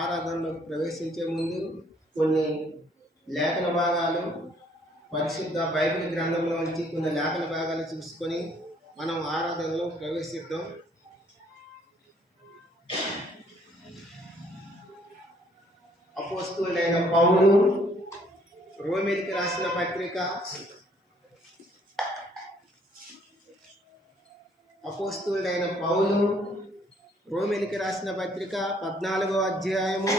ఆరాధనలో ప్రవేశించే ముందు కొన్ని లేఖన భాగాలు, పరిశుద్ధ బైబిల్ గ్రంథంలో నుంచి కొన్ని లేఖన భాగాలు చూసుకొని మనం ఆరాధనలో ప్రవేశిద్దాం. అపోస్తలుడైన పౌలు రోమీయులకు రాసిన పత్రిక, అపోస్తలుడైన పౌలు రోమీయులకు రాసిన పత్రిక 14వ అధ్యాయము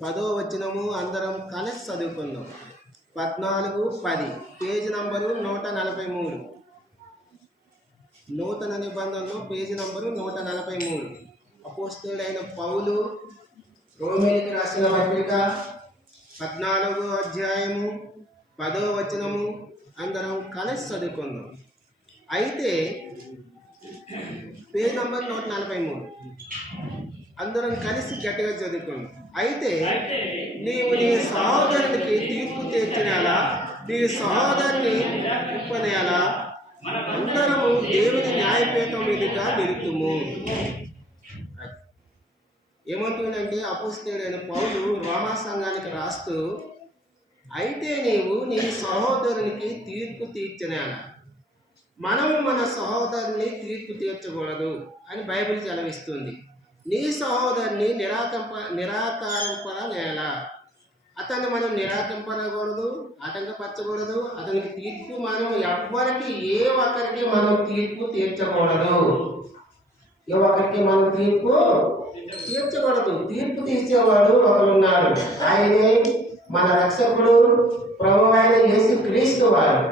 10వ వచనము అందరం కలిసి చదువుకుందాం. 14:10 పేజీ నంబరు 143, నూతన నిబంధనలో పేజీ నంబరు 143. అపోస్తలుడైన పౌలు రోమీయులకు రాసిన పత్రిక 14వ అధ్యాయము 10వ వచనము అందరం కలిసి చదువుకుందాం. అయితే పేజ్ నంబర్ 143 అందరం కలిసి గట్టిగా చదువుకుందాం. అయితే నీవు నీ సహోదరునికి తీర్పు తీర్చినేలా, నీ సహోదరుని ఒప్పనేలా అందరము దేవుని న్యాయపీఠం ఎదుట నిలుతుము. ఏమంటుందంటే అపోస్తలుడైన పౌలు రోమా సంఘానికి రాస్తూ, అయితే నీవు నీ సహోదరునికి తీర్పు తీర్చినేలా, మనము మన సహోదరుని తీర్పు తీర్చకూడదు అని బైబిల్ సెలవిస్తుంది. నీ సహోదరుని నిరాకరింపనేలా, అతన్ని మనం నిరాకరింపకూడదు, ఆటంకపరచకూడదు. అతనికి తీర్పు మనం ఎవరికి ఒక్కరికి మనం తీర్పు తీర్చకూడదు. మనం తీర్పు తీర్చకూడదు. తీర్పు తీర్చేవాడు ఒకరున్నాడు, ఆయనే మన రక్షకుడు ప్రభువైన యేసుక్రీస్తు వారు.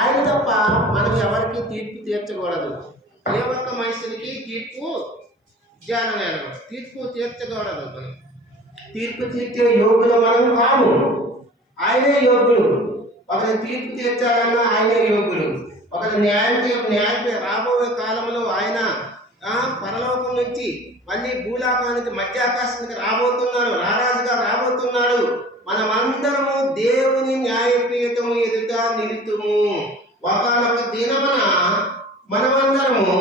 ఆయన తప్ప మనం ఎవరికి తీర్పు తీర్చకూడదు. ఏ ఒక్క మనుషునికి తీర్పు తీర్పు తీర్చకూడదు. మనం తీర్పు తీర్చే యోగులు మనం కాము, ఆయనే యోగులు. ఒకరి తీర్పు తీర్చాలన్నా ఆయనే యోగులు. ఒకరి న్యాయం రాబోయే కాలంలో ఆయన పరలోకం నుంచి మళ్ళీ భూలోకానికి మధ్యాకాశానికి రాబోతున్నాడు, రారాజుగా రాబోతున్నాడు. మనమందరము దేవుని న్యాయపీఠము ఎదుట నిలుతుము. ఒకనొక దినమున మనమందరము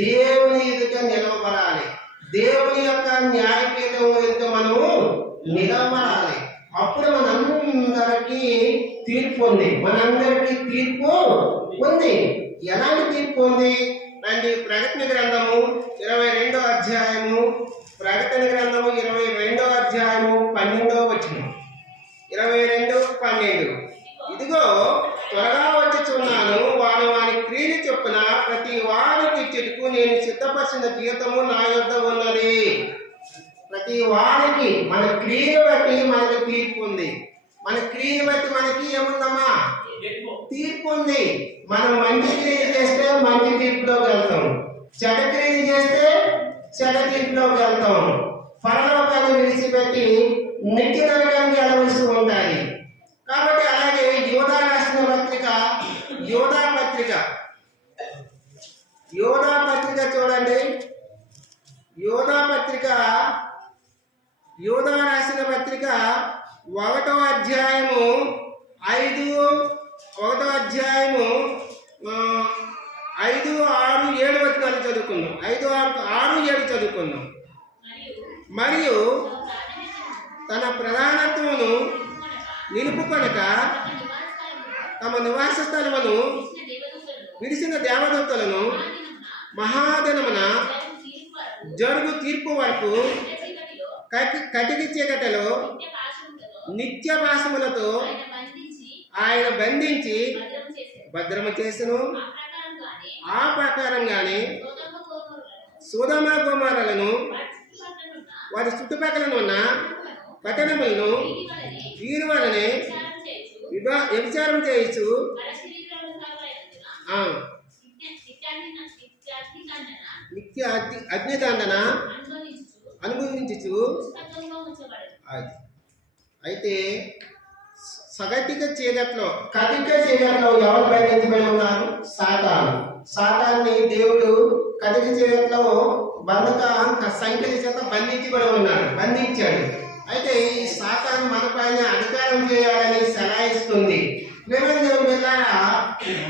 దేవుని ఎదుట నిలవబడాలి. దేవుని యొక్క న్యాయపీఠము ఎదుట మనము నిలబడాలి. అప్పుడు మనందరికీ తీర్పు ఉంది. మనందరికీ తీర్పు ఉంది. ఎలాంటి తీర్పు ఉంది రండి. ప్రకటన గ్రంథము 22వ అధ్యాయము, ప్రకటన గ్రంథము 22వ అధ్యాయము 12వ వచనం, 22:12. ఇదిగో త్వరగా వచ్చుచున్నాను, వాని క్రియలు చొప్పున ప్రతి వారికి ఇచ్చుటకు నేను సిద్ధపరిచిన జీతము నా యొద్ద ఉన్నది. ప్రతి వారికి మన క్రియలు బట్టి మనకు తీర్పు ఉంది. మన క్రియలు బట్టి మనకి ఏముందమ్మా? తీర్పు ఉంది. మనం మంచి క్రియలు చేస్తే మంచి తీర్పులోకి వెళ్తాం, చెడ్డ క్రియలు చేస్తే చెడ్డ తీర్పులోకి వెళ్తాం. పరలోకాన్ని విడిచిపెట్టి నిత్య నరకానికి వెళ్ళవలసి ఉంటాయి. కాబట్టి అలాగే యోధా రాసిన పత్రిక, యోధా పత్రిక చూడండి. యోధా రాసిన పత్రిక 1వ అధ్యాయము 5, 1వ అధ్యాయము 5, 6, 7 వచనాలు చదువుకుందాం. 5, 6, 7 చదువుకుందాం. మరియు తన ప్రధానత్వమును నిలుపుకొనక తమ నివాస స్థలమును విడిసిన దేవదూతలను మహాదినమున జరుగు తీర్పు వరకు కటికి చీకటిలో నిత్య పాశములతో ఆయన బంధించి భద్రము చేసెను. ఆ ప్రకారంగానే సొదొమ గొమొర్రాలను వారి చుట్టుపక్కల ఉన్న పట్టణములను వీరి వలనే వ్యభిచారం చేయొచ్చు నిత్య అగ్నిదండన అనుభవించు. అయితే కటిక చీకట్లో ఎవరు బంధించబడి ఉన్నారు? సాతాన్ని దేవుడు కటిక చీకట్లో సంఖ్యల చేత బంధించాడు. అయితే ఈ సాతాను మన పైన అధికారం చేయాలని సలాయిస్తుంది.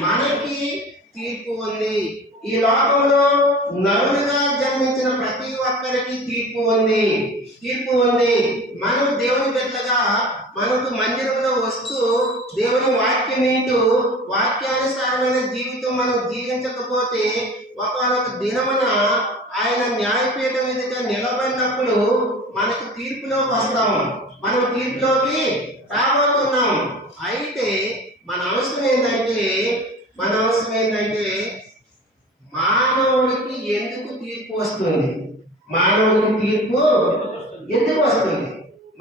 మనకి తీర్పు ఉంది. ఈ లోకంలో నరులుగా జన్మించిన ప్రతి ఒక్కరికి తీర్పు ఉంది. మనం దేవుని బిడ్డలుగా మనకు మందిరంలో వస్తూ దేవుని వాక్యం వింటూ వాక్యానుసారమైన జీవితం మనం జీవించకపోతే ఒకనొక దినమున ఆయన న్యాయపీఠం ఎదుట నిలబడినప్పుడు మనకు తీర్పులోకి వస్తాం. మనం తీర్పులోకి రాబోతున్నాం. అయితే మన అవసరం ఏంటంటే మానవుడికి ఎందుకు తీర్పు వస్తుంది? మానవుడికి తీర్పు ఎందుకు వస్తుంది?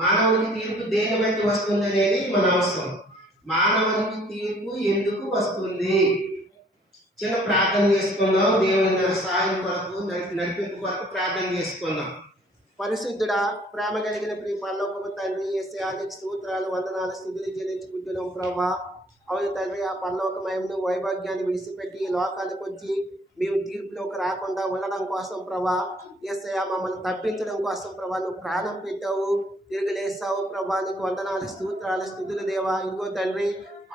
మానవుడికి తీర్పు దేని బట్టి వస్తుంది అనేది మన అవసరం. మానవుడికి తీర్పు ఎందుకు వస్తుంది? చిన్న ప్రార్థన చేసుకుందాం. దేవుని సహాయం కొరకు నడిపింపు కొరకు ప్రార్థన చేసుకుందాం. పరిశుద్ధుడా, ప్రేమ కలిగిన ప్రియ పరలోకపు తండ్రి, యేసయ్యా నీకు స్తోత్రాలు, వందనాలు, స్తుతులు చెల్లించుకుంటున్నాం ప్రభా. అవును తండ్రి, ఆ పరలోకమయమును వైభాగ్యాన్ని విడిచిపెట్టి ఈ లోకానికి వచ్చి మేము తీర్పులోకి రాకుండా ఉండడం కోసం ప్రభా, యేసయ్యా మమ్మల్ని తప్పించడం కోసం ప్రభా నువ్వు ప్రాణం పెట్టావు, తిరిగి లేసావు ప్రభా. నీకు వందనాలు, స్తోత్రాలు, స్తుతులు దేవా. ఇదిగో తండ్రి,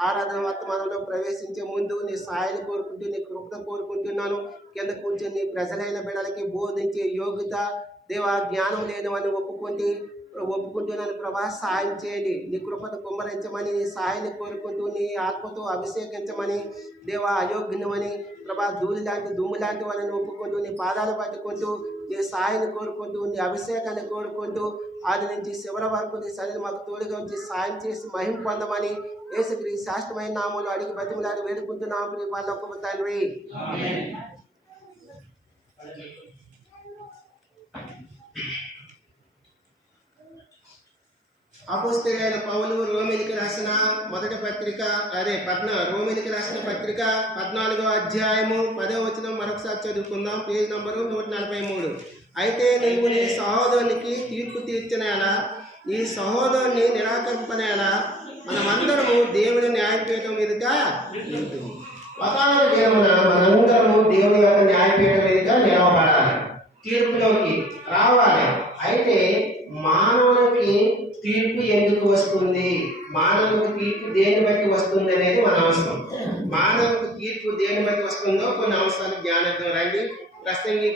ఆరాధన వర్తమానంలో ప్రవేశించే ముందు నీ సాయాన్ని కోరుకుంటూ నీ కృపను కోరుకుంటున్నాను. కింద కూర్చొని నీ ప్రజలైన బిడ్డలకి బోధించే యోగ్యత దేవా, జ్ఞానం లేనివని ఒప్పుకుంటున్నాను ప్రభా. సాయం చేయండి. నీ కృపను కుమ్మరించమని నీ సాయాన్ని కోరుకుంటూ నీ ఆత్మతో అభిషేకించమని దేవా. అయోగ్యమని ప్రభా, ధూళి లాంటి దుమ్ము లాంటి వాళ్ళని ఒప్పుకుంటూ నీ పాదాలు పట్టుకుంటూ నీ సాయాన్ని కోరుకుంటూ నీ అభిషేకాన్ని కోరుకుంటూ ఆది నుంచి చివరి వరకు నీ సన్నిధిని మాకు తోడుగా ఉంచి సాయం చేసి మహిమ పొందమని యేసుక్రీస్తు శాశ్వతమైన నామములో అడిగి బతిమలాడి వేడుకుంటున్నాం ప్రియ పరలోకపు తండ్రి. అపోస్తలుడైన పౌలు రోమీయులకు రాసిన మొదటి పత్రిక రోమీయులకు రాసిన పత్రిక 14వ అధ్యాయము 10వ వచనం మరొకసారి చదువుకుందాం. Page number 143. అయితే నువ్వు నీ సహోదరునికి తీర్పు తీర్చనేలా, నీ సహోదరుని నిరాకరింపనేలా మనమందరము దేవుని న్యాయపీఠం ఎదుట నిలుద్దుము. ఒకనొక దినమున మనందరము దేవుని యొక్క న్యాయపీఠం ఎదుట నిలవబడాలి, తీర్పులోకి రావాలి. అయితే మానవునికి తీర్పు ఎందుకు వస్తుంది? మానవునికి తీర్పు దేని బట్టి వస్తుంది అనేది మన అవసరం. మానవునికి తీర్పు దేని బట్టి వస్తుందో కొన్ని అంశాలు జ్ఞానిద్దాం రండి. ప్రసంగి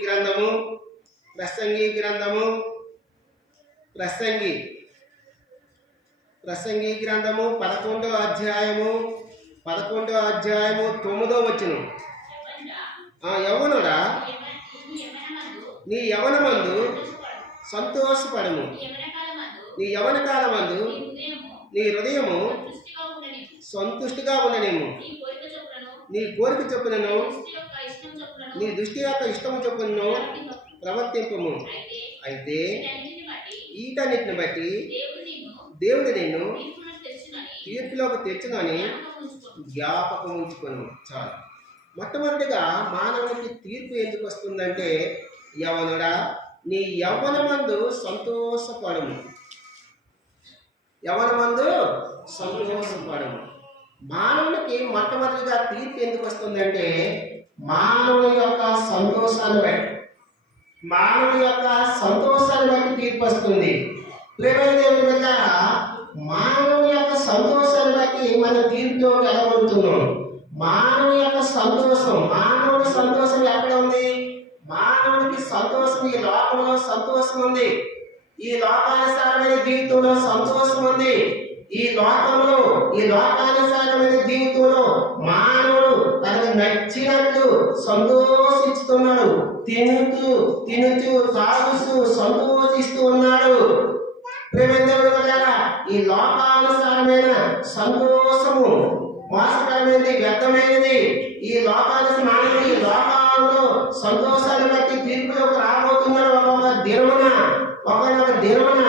గ్రంథము 11వ అధ్యాయము 9వ వచనం. యవ్వనుడా, నీ యవ్వనమందు సంతోషపడము, నీ యవ్వన కాలమందు నీ హృదయము సంతుష్టిగా ఉండనేమో, నీ కోరిక చొప్పునను నీ దృష్టి యొక్క ఇష్టము చొప్పునను ప్రవర్తింపము. అయితే వీటన్నిటిని బట్టి దేవుడు నిన్ను తీర్పులోకి తెచ్చునని జ్ఞాపకం ఉంచుకొను. చాలు. మొట్టమొదటిగా మానవునికి తీర్పు ఎందుకు వస్తుందంటే, యవ్వనుడా నీ యవ్వనమందు సంతోషపడము. మానవునికి మొట్టమొదటిగా తీర్పు ఎందుకు వస్తుందంటే, మానవుని యొక్క సంతోషాన్ని బట్టి తీర్పు వస్తుంది. ప్రేమదేవుని వల్ల మానవుని యొక్క సంతోషాన్ని బట్టి మన తీర్పులోకి ఎడగొడుతున్నాం. మానవుని యొక్క మానవుని సంతోషం ఎక్కడ ఉంది? మానవునికి సంతోషం ఈ లోకంలో సంతోషం ఉంది. ఈ లోకానుసారమైన జీవితంలో సంతోషం ఉంది. ఈ లోకానుసారమైన జీవితంలో మానవుడు తనకు నచ్చినట్లు సంతోషిస్తున్నాడు. తినుచు తాగుతూ సంతోషిస్తూ ఉన్నాడు. ఈ లోకానుసారమైన సంతోషము మోసకరమైనది, వ్యర్థమైనది. ఈ లోకాల్లో సంతోషాన్ని బట్టి తీర్పులోకి రాబోతున్నాడు ఒకనొక దినమున.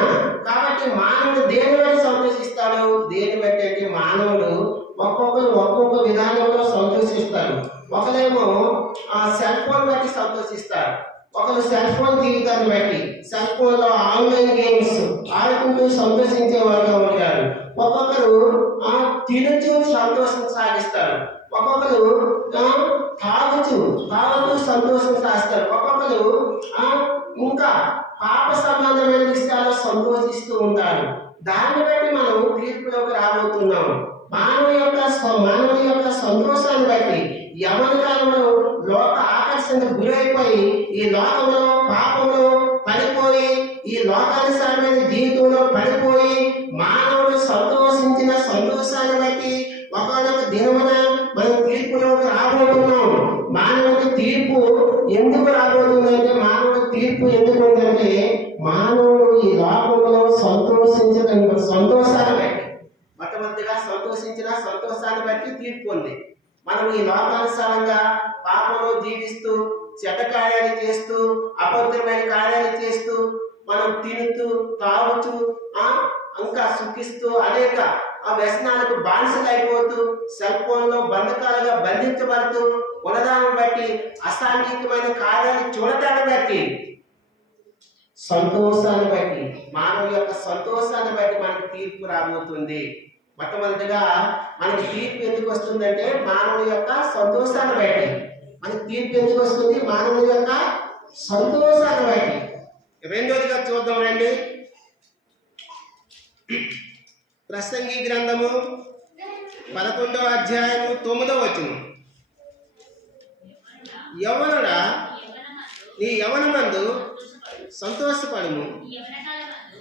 కాబట్టి మానవుడు దేని బట్టి సంతోషిస్తాడు? దేని బట్టి అంటే మానవుడు ఒక్కొక్క విధానంలో సంతోషిస్తాడు. ఒకరేమో సెల్ ఫోన్ బట్టి సంతోషిస్తాడు, ఒకరు సెల్ ఫోన్ జీవితాన్ని బట్టి సెల్ ఫోన్ లో ఆన్లైన్ గేమ్స్ ఆడుకుంటూ సంతోషించే వారుగా ఉంటారు. ఒక్కొక్కరు తినుచు సంతోషం సాగిస్తారు, ఒక్కొక్కరు తాగుతూ సంతోషం సాగిస్తారు, ఒక్కొక్కరు ఇంకా పాప సంబంధమైన విషయాల్లో సంతోషిస్తూ ఉంటారు. దాన్ని బట్టి మనం తీర్పులోకి రాబోతున్నాం. మానవుని యొక్క సంతోషాన్ని బట్టి, యవ్వన కాలంలో లోక ఆకర్షణకు గురైపోయి ఈ లోకంలో పాపంలో పడిపోయి ఈ లోకానుసారమైన జీవితంలో పడిపోయి మానవుడు సంతోషించిన సంతోషాన్ని బట్టి ఒకనొక దినమున మనం తీర్పులోకి రాబోతున్నాం. మానవుడికి తీర్పు ఎందుకు రాబోతుందంటే, మానవుడికి తీర్పు ఎందుకు ఉందంటే, మానవుడు ఈ లోకంలో సంతోషాన్ని బట్టి మొట్టమొదటిగా సంతోషించిన సంతోషాన్ని బట్టి తీర్పు ఉంది. మనం ఈ లోకానుసారంగా పాపంలో జీవిస్తూ చెడ్డ కార్యాలు చేస్తూ అపవిత్రమైన కార్యాలు చేస్తూ మనం తినుతూ తాగుతూ ఇంకా సుఖిస్తూ అనేక వ్యసనాలకు బానిసలు అయిపోతూ సెల్ ఫోన్ లో బంధకాలుగా బంధించబడుతూ ఉన్నదాన్ని బట్టి అసాంఘికమైన కార్యాలు చూడటాన్ని బట్టి సంతోషాన్ని బట్టి మానవ యొక్క సంతోషాన్ని బట్టి మనకి తీర్పు రాబోతుంది. మొట్టమొదటిగా మనకి తీర్పు ఎందుకు వస్తుందంటే మానవుడి యొక్క సంతోషాన్ని బట్టి మనకి తీర్పు ఎందుకు వస్తుంది, మానవుడి యొక్క సంతోషాన్ని బట్టి. రెండోదిగా చూద్దాం రండి. ప్రసంగి గ్రంథము 11వ అధ్యాయము 9వ వచనం. యవ్వనుడా నీ యవ్వనమందు సంతోషపడుము,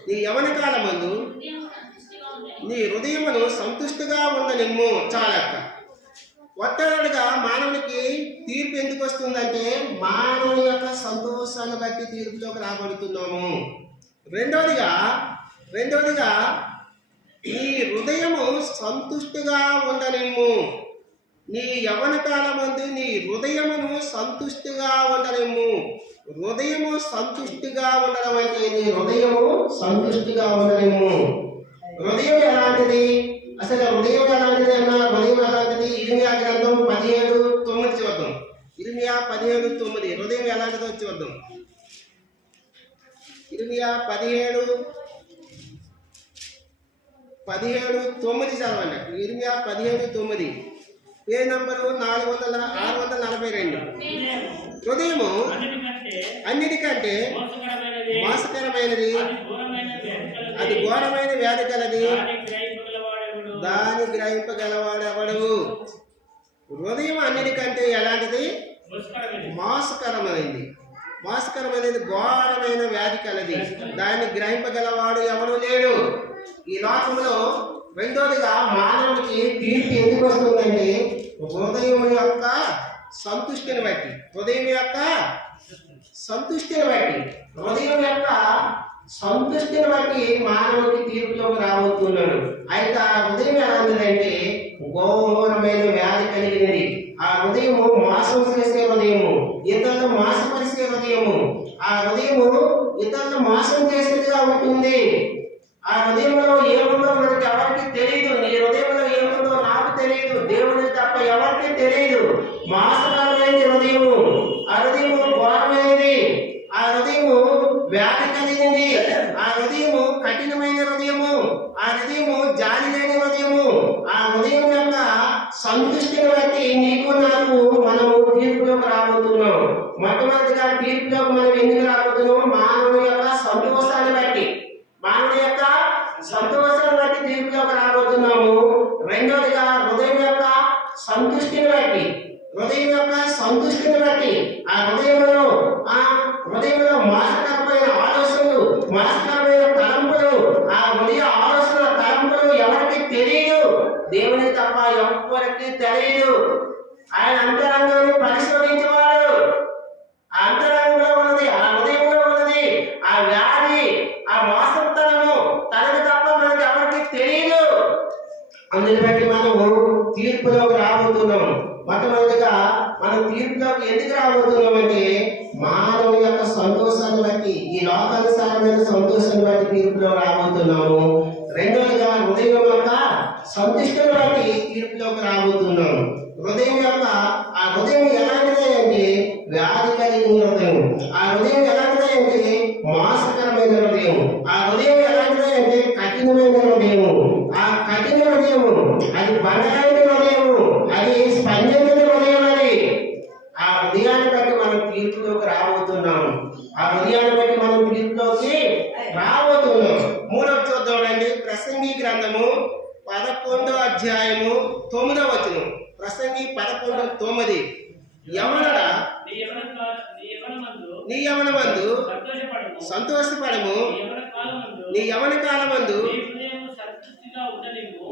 నీ యవ్వన కాలమందు నీ హృదయమును సంతుష్టిగా ఉండనిమ్ము. చాలక్క ఒట్టగా మానవునికి తీర్పు ఎందుకు వస్తుందంటే మానవుని యొక్క సంతోషాన్ని బట్టి తీర్పులోకి రాబడుతున్నాము. రెండవదిగా నీ హృదయము సంతుష్టిగా ఉండనిమ్ము. నీ యవ్వన కాలమందు నీ హృదయమును సంతుష్టిగా ఉండనిమ్ము. హృదయము సంతుష్టిగా ఉండడం అంటే నీ హృదయము సంతుష్టిగా ఉండనిమ్ము. హృదయం ఎలాంటిది, అసలు హృదయం ఎలాంటిది అన్న హృదయం ఎలాంటిది? ఇర్మియా గ్రంథం 17:9 చూద్దాం. ఇర్మియా 17:9 హృదయం ఎలాంటిదో చూద్దాం. ఇర్మియా 17:9 చదవండి. ఇర్మియా 17:9 పేజ్ నంబరు 642. హృదయము అన్నిటికంటే మోసకరమైనది, అది ఘోరమైన వ్యాధి కలది, దాని గ్రహింపగలవాడెవడు. హృదయం అన్నిటికంటే ఎలాంటిది? మోసకరమైనది, ఘోరమైన వ్యాధి కలది, దాన్ని గ్రహింపగలవాడు ఎవడు లేడు. ఈ లోకంలో రెండోదిగా మానవునికి తీర్పు ఎందుకు వస్తుందంటే హృదయం యొక్క సంతుష్టిని బట్టి, హృదయం యొక్క సంతుష్టిని బట్టి మానవునికి తీర్పులోకి రాబోతున్నాడు. అయితే ఆ హృదయం ఎలాంటిదంటే ఘోరమైన వ్యాధి కలిగినది. ఆ హృదయము మోసం చేసే హృదయము, ఇతరులను మోసపరిచే హృదయము, ఆ హృదయము ఇతరులను మోసం చేసేదిగా ఉంటుంది. ఆ హృదయంలో ఏముందో మనకి ఎవరికి తెలియదు. నీ హృదయంలో ఏముందో నాకు తెలియదు, దేవుడికి తప్ప ఎవరికి తెలియదు. మోసకరమైన హృదయము, ఆ హృదయము ఘోరమైనది, ఆ హృదయము వ్యాధి కలిగింది, ఆ హృదయము కఠినమైన హృదయము, ఆ హృదయము జాలి లేని హృదయము. ఆ హృదయం యొక్క సంతుష్టిని బట్టి నీకు నాకు మనము తీర్పులోకి రాబోతున్నాం. మొట్టమొదటిగా తీర్పులోకి మనం ఎందుకు రాబోతున్నాం? మానవుని యొక్క సంతోషాన్ని బట్టి, తీర్పులోకి రాబోతున్నాము. రెండోదిగా హృదయం యొక్క సంతుష్టిని బట్టి, ఆ హృదయంలో మోసకరమైన ఆలోచనలు, మోసకరమైన తలంపులు, ఆ హృదయ ఆలోచన తలంపులు ఎవరికి తెలియదు, దేవునికి తప్ప ఎవరికి తెలియదు. ఆయన అంతరంగాన్ని పరిశోధించేవాడు. ఆ అంతరంగంలో ఉన్నది, ఆ హృదయంలో ఉన్నది ఆ వ్యాధి, ఆ మోసతనము తనకు తప్ప మనకి ఎవరికి తెలియదు. అందుని బట్టి మనము తీర్పులోకి రాబోతున్నాం. మొట్టమొదటిగా మనం తీర్పులోకి ఎందుకు రాబోతున్నాం అంటే మానవుని యొక్క సంతోషాన్ని బట్టి, ఈ లోకానుసారమైన సంతోషాన్ని బట్టి తీర్పులో రాబోతున్నాము. రెండోదిగా హృదయం యొక్క సంతుష్టిని బట్టి తీర్పులోకి రాబోతున్నాం. హృదయం యొక్క ఆ హృదయం ఎలాంటిదే అంటే వ్యాధి కలిగిన హృదయం, ఆ హృదయం ఎలాంటిదే అంటే మోసకరమైన హృదయం, ఆ హృదయం ఎలాంటిదే అంటే కఠినమైన హృదయము. ఆ కఠిన హృదయము అది బండలైన హృదయము, అది స్పందించిన హృదయం. అది ఆ హృదయాన్ని బట్టి మనం తీర్పులోకి రాబోతున్నాం. మూడవ చూద్దామండి. ప్రసంగి గ్రంథము 11వ అధ్యాయము 9వ వచనం. ప్రసంగి 11:9 యవనుడా నీ యవనమందు సంతోషపడము, నీ యవన కాలమందు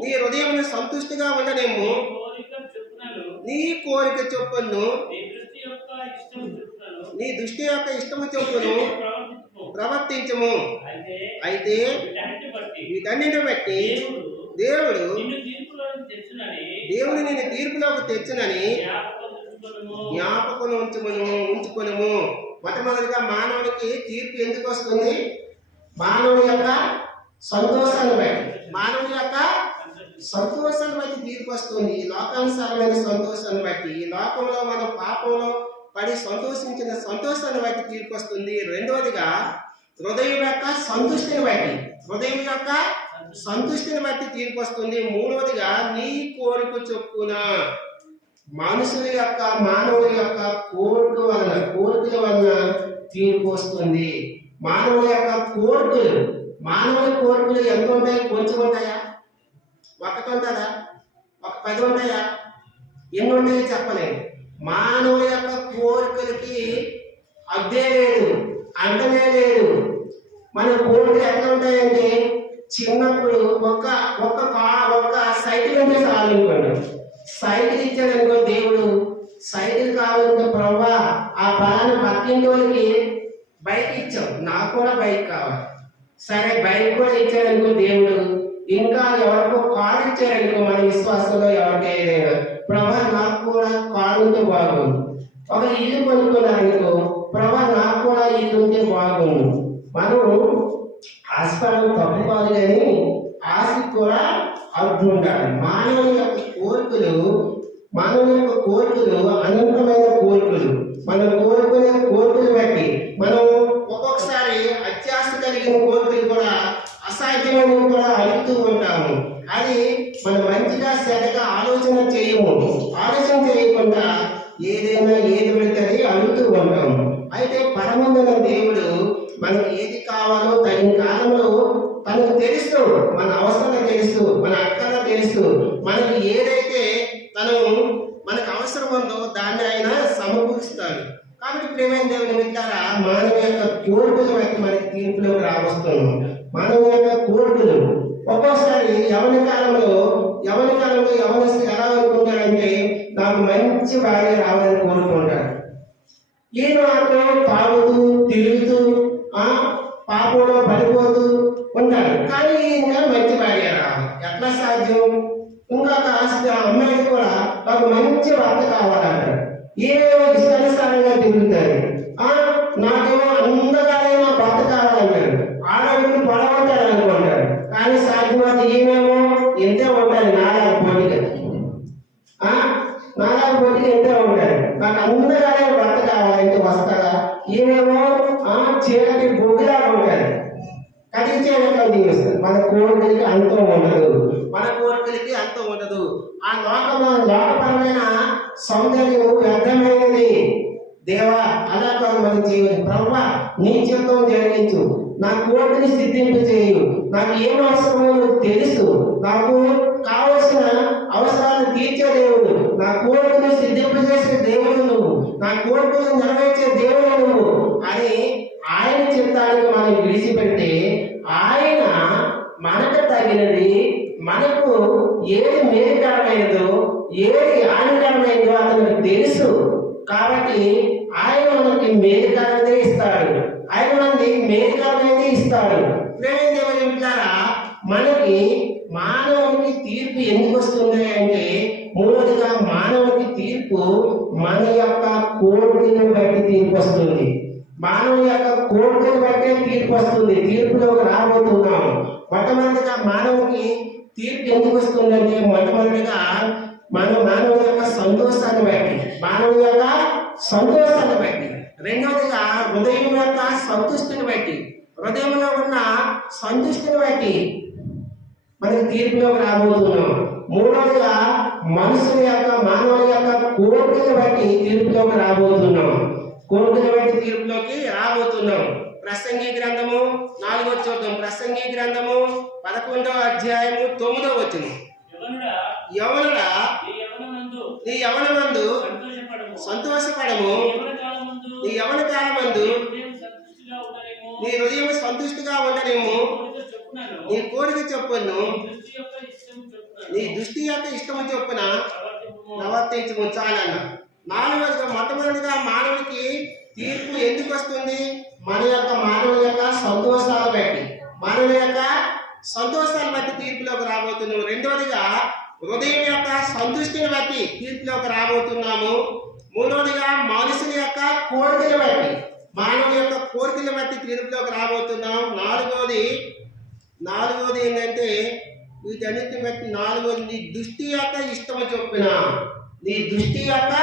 నీ హృదయమును సంతుష్టిగా ఉండనేము, నీ కోరిక చొప్పును నీ దృష్టి యొక్క ఇష్టము చొప్పును ప్రవర్తించము. అయితే వీటన్నిటిని బట్టి దేవుడు నిన్ను తీర్పులోకి తెచ్చునని జ్ఞాపకం ఉంచుకొనుము. మొట్టమొదటిగా మానవుడికి తీర్పు ఎందుకు వస్తుంది? మానవుడి యొక్క సంతోషాన్ని బట్టి, మానవుడి యొక్క సంతోషాన్ని బట్టి తీర్పు వస్తుంది. ఈ లోకానుసారమైన సంతోషాన్ని బట్టి, ఈ లోకంలో మనం పాపంలో పడి సంతోషించిన సంతోషాన్ని బట్టి తీర్పు వస్తుంది. రెండవదిగా హృదయం యొక్క సంతుష్టిని బట్టి, హృదయం యొక్క సంతుష్టిని బట్టి తీర్పు వస్తుంది. మూడవదిగా నీ కోరిక చొప్పున, మనుషుల యొక్క మానవుల యొక్క కోరికల వలన తీర్పు వస్తుంది. మానవుల యొక్క మానవుల కోరికలు ఎంత ఉంటాయి? కొంచెం ఉంటాయా? ఒకటి ఉంటుందా? ఒక 10 ఉంటాయా? ఎన్ని ఉంటాయో చెప్పలేము. మానవుల యొక్క కోరికలకి అద్దే లేదు, అంటనే లేదు. మన కోరికలు ఎట్లా ఉంటాయంటే, చిన్నప్పుడు ఒక సైకిల్ ఉంటే చాలు అనుకోండి. సైకిల్ ఇచ్చాడనుకో దేవుడు, సైకిల్ కావాలంటే ప్రభా ఆ పలానా పక్కింటి వాళ్ళకి బైక్ ఇచ్చాం, నాకు కూడా బైక్ కావాలి. సరే బైక్ కూడా ఇచ్చాడనుకో దేవుడు, ఇంకా ఎవరికో కారు ఇచ్చారనుకో, మన విశ్వాసంలో ఎవరికైనా ప్రభా నాకు కూడా కారు ఉంటే బాగుంది. ఒక ఇల్లు కొనుక్కున్నారనుకో, ప్రభా నాకు కూడా ఇల్లు ఉంటే బాగుంది. మనం ఆశపడడం తప్పు కాదు, కానీ ఆశకు కూడా అర్థం ఉండాలి. మానవుని యొక్క కోరికలు అనంతమైన కోరికలు. మనం కోరుకునే కోరికలు బట్టి మనం ఒక్కొక్కసారి అత్యాశ కలిగిన కోరికలు కూడా అసాధ్యమైనవి కూడా అడుగుతూ ఉంటాము. అది మనం మంచిగా చెడ్డగా ఆలోచన చేయకుండా ఏది పెడితే అడుగుతూ ఉంటాము. అయితే పరమందున దేవుడు మనకు ఏది కావాలో తగిన కాలంలో తనకు తెలుసు, మన అవసరం తెలుసు, మన అక్కర తెలుసు. మనకి ఏదైతే మనకు అవసరం ఉందో దాన్ని ఆయన సమకూరుస్తాడు. కాబట్టి ప్రేమైన దేవుని మిత్రులారా, మానవ యొక్క కోరికలు బట్టి మనకి తీర్పులోకి రావస్తున్నాం. మానవ యొక్క కోరికలు ఒక్కోసారి యవన కాలంలో యవనస్తులు ఎలా అనుకుంటారంటే, నాకు మంచి భార్య రావాలని కోరుకుంటారు. ఈయన మాత్రం తాగుతూ తిరుగుతూ పాపంలో పడిపోతూ ఉంటారు. కానీ ఇంకా మంచి భార్య రావాలి. ఎట్లా సాధ్యం? ఇంకొక అమ్మాయికి కూడా ఒక మంచి భర్త కావాలంటారు. ఏమేమో ఇష్టానుసారంగా తిరుగుతారు. నాకేమో అందగానే నా భర్త కావాలంటారు. ఆడవాళ్ళు పొడవుంటారు అనుకుంటారు. కానీ సాధ్యమైతే ఏమేమో ఎంతే ఉంటారు. నాలుగు పోటీలు ఎంతే ఉంటారు. నాకు అందగానే భర్త కావాలంటే వస్తారా? ఏమేమో చీకటి బొగ్గులాగా ఉంటారు. కదిలించేటట్లు తీస్తారు. మన కోరికలకి అంతం ఉండదు. ఆ లోకపరమైన సౌందర్యం వ్యర్థమైనది. దేవా అలా కాదు మన జీవనం. ప్రభువా నీ చిత్తం జరిగించు, నా కోరికని సిద్ధింపు చేయు. నాకు ఏం అవసరమో తెలుసు, నాకు కావలసిన అవసరాలు తీర్చే దేవుడు, నా కోరికను సిద్ధింపు చేసే దేవుడు నువ్వు, నా కోరికను నెరవేర్చే దేవుడు నువ్వు అని ఆయన చిత్తానికి మనం విడిచిపెడితే, ఆయన మనకు తగినది, మనకు ఏది మేలుకరమైనదో ఏది హానికరమైనదో అతనికి తెలుసు. కాబట్టి ఆయన మనకి మేలుకరమైనదే ఇస్తాడు. మనకి మానవునికి తీర్పు ఎందుకు వస్తుంది అంటే, మూడవదిగా మానవునికి తీర్పు మన యొక్క కోరికను బట్టి తీర్పు వస్తుంది. మానవుని యొక్క కోరికను బట్టే తీర్పు వస్తుంది. తీర్పులోకి రాబోతున్నాము. మొట్టమొదటిగా మానవునికి తీర్పు ఎందుకు వస్తుందంటే, మొట్టమొదటిగా మానవుని యొక్క సంతోషాన్ని బట్టి, రెండవదిగా హృదయం యొక్క సంతుష్టిని బట్టి, హృదయంలో ఉన్న సంతుష్టిని బట్టి మనకి తీర్పులోకి రాబోతున్నాం. మూడవదిగా మానవుని యొక్క కోరికను బట్టి తీర్పులోకి రాబోతున్నాం. ప్రసంగి గ్రంథము 4వ చూద్దాం. ప్రసంగి గ్రంథము 11వ అధ్యాయము 9వ వచనం. యవనుడా నీ యవ్వనమందు సంతోషపడము. నీ యవ్వన కాలమందు నీ హృదయం సంతుష్టిగా ఉండనేమో. నీ కోరిక చొప్పును నీ దృష్టి యొక్క ఇష్టము చొప్పున ప్రవర్తించము. చాలన్న. నాలుగవదిగా, మొట్టమొదటిగా మానవునికి తీర్పు ఎందుకు వస్తుంది? మానవుని యొక్క సంతోషాలు బట్టి, మానవుని యొక్క సంతోషాలు బట్టి తీర్పులోకి రాబోతున్నాము. రెండవదిగా, హృదయం యొక్క సంతుష్టిని బట్టి తీర్పులోకి రాబోతున్నాము. మూడవదిగా, మనుషుని యొక్క కోరికలు బట్టి, మానవుని యొక్క కోరికలు బట్టి తీర్పులోకి రాబోతున్నాం. నాలుగవది ఏంటంటే, వీటన్నిటిని బట్టి నాలుగవది, నీ దృష్టి యొక్క ఇష్టము చొప్పున, నీ దృష్టి యొక్క